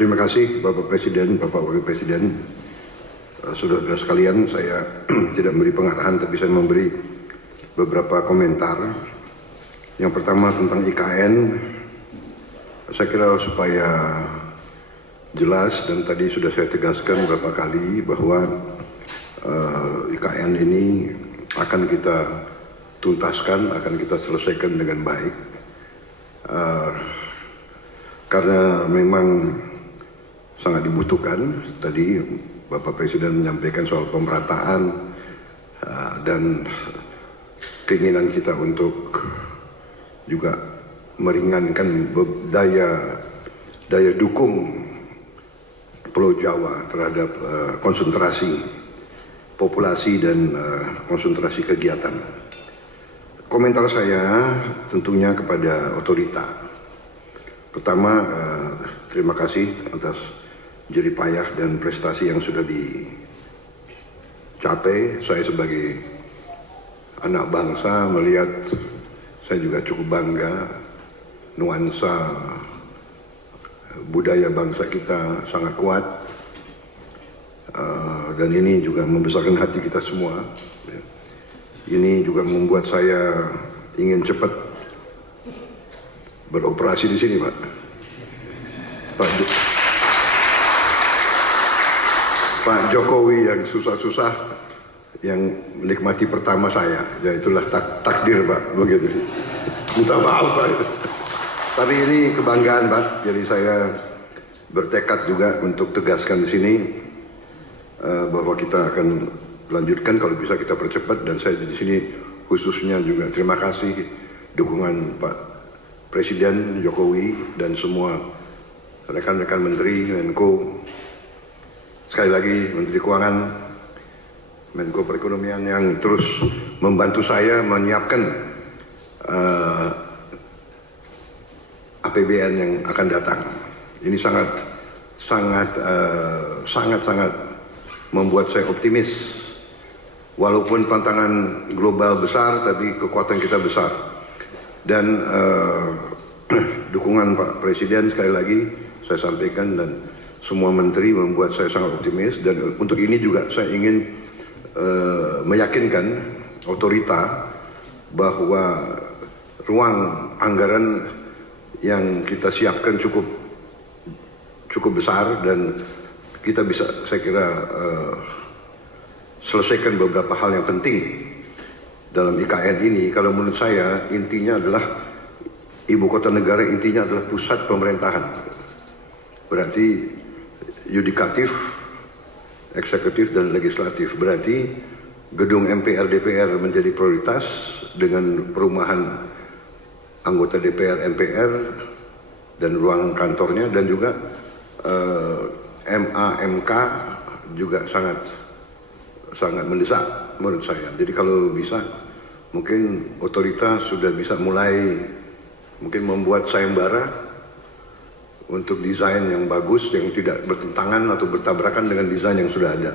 Terima kasih Bapak Presiden, Bapak Wakil Presiden, saudara-saudara sekalian. Saya tidak memberi pengarahan, tapi saya memberi beberapa komentar. Yang pertama tentang IKN, saya kira supaya jelas dan tadi sudah saya tegaskan beberapa kali bahwa IKN ini akan kita tuntaskan, akan kita selesaikan dengan baik. Karena memang sangat dibutuhkan. Tadi Bapak Presiden menyampaikan soal pemerataan dan keinginan kita untuk juga meringankan daya dukung Pulau Jawa terhadap konsentrasi populasi dan konsentrasi kegiatan. Komentar saya tentunya kepada otorita. Pertama, terima kasih atas jerih payah dan prestasi yang sudah dicapai. Saya sebagai anak bangsa melihat, saya juga cukup bangga nuansa budaya bangsa kita sangat kuat, dan ini juga membesarkan hati kita semua. Ini juga membuat saya ingin cepat beroperasi di sini, Pak. Pak Jokowi yang susah-susah, yang menikmati pertama saya, ya itulah takdir, Pak, begitu. Minta maaf, Pak. Tapi ini kebanggaan, Pak. Jadi saya bertekad juga untuk tegaskan di sini bahwa kita akan lanjutkan, kalau bisa kita percepat, dan saya di sini khususnya juga terima kasih dukungan Pak Presiden Jokowi dan semua rekan-rekan Menteri, Menko, sekali lagi Menteri Keuangan, Menko Perekonomian yang terus membantu saya menyiapkan APBN yang akan datang. Ini sangat membuat saya optimis. Walaupun tantangan global besar, tapi kekuatan kita besar. Dan dukungan Pak Presiden sekali lagi saya sampaikan, dan semua menteri membuat saya sangat optimis. Dan untuk ini juga saya ingin meyakinkan otorita bahwa ruang anggaran yang kita siapkan cukup besar, dan kita bisa, saya kira, selesaikan beberapa hal yang penting dalam IKN ini. Kalau menurut saya intinya adalah ibu kota negara, intinya adalah pusat pemerintahan. Berarti yudikatif, eksekutif, dan legislatif. Berarti gedung MPR DPR menjadi prioritas dengan perumahan anggota DPR MPR dan ruang kantornya, dan juga MA MK juga sangat mendesak menurut saya. Jadi kalau bisa, mungkin otoritas sudah bisa mulai mungkin membuat sayembara untuk desain yang bagus, yang tidak bertentangan atau bertabrakan dengan desain yang sudah ada.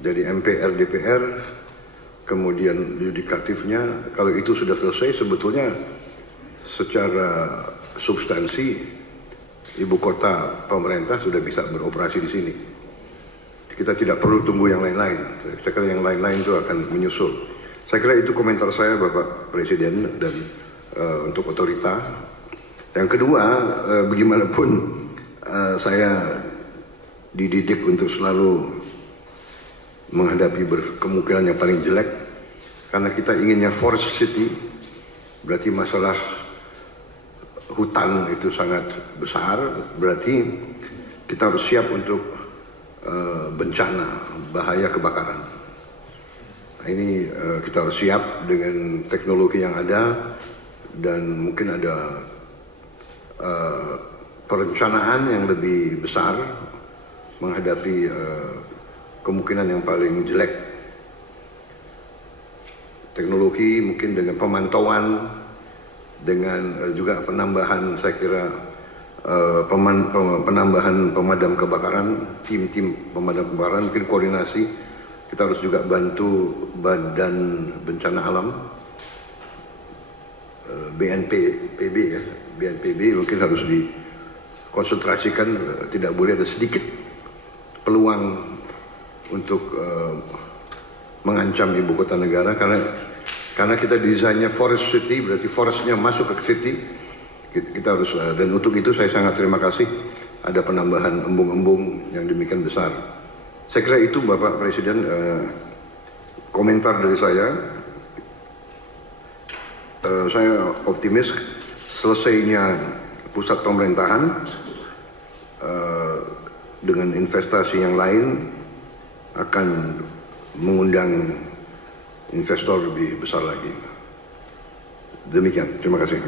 Jadi MPR DPR, kemudian yudikatifnya, kalau itu sudah selesai, sebetulnya secara substansi ibu kota pemerintah sudah bisa beroperasi di sini. Kita tidak perlu tunggu yang lain-lain. Saya kira yang lain-lain itu akan menyusul. Saya kira itu komentar saya, Bapak Presiden, dan untuk otorita. Yang kedua, bagaimanapun saya dididik untuk selalu menghadapi kemungkinan yang paling jelek, karena kita inginnya forest city. Berarti masalah hutan itu sangat besar. Berarti kita harus siap untuk bencana, bahaya kebakaran. Nah, ini kita harus siap dengan teknologi yang ada, dan mungkin ada perencanaan yang lebih besar menghadapi kemungkinan yang paling jelek. Teknologi mungkin dengan pemantauan, dengan juga penambahan, saya kira penambahan pemadam kebakaran, tim-tim pemadam kebakaran, mungkin koordinasi. Kita harus juga bantu Badan Bencana Alam, BNPB ya, BNPB mungkin harus konsentrasikan, tidak boleh ada sedikit peluang untuk mengancam ibu kota negara, karena kita desainnya forest city, berarti forestnya masuk ke city. Kita harus, dan untuk itu saya sangat terima kasih ada penambahan embung-embung yang demikian besar. Saya kira itu Bapak Presiden komentar dari saya. Saya optimis selesainya pusat pemerintahan dengan investasi yang lain akan mengundang investor lebih besar lagi. Demikian, terima kasih.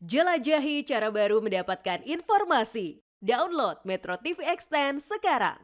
Jelajahi cara baru mendapatkan informasi. Download Metro TV Extend sekarang.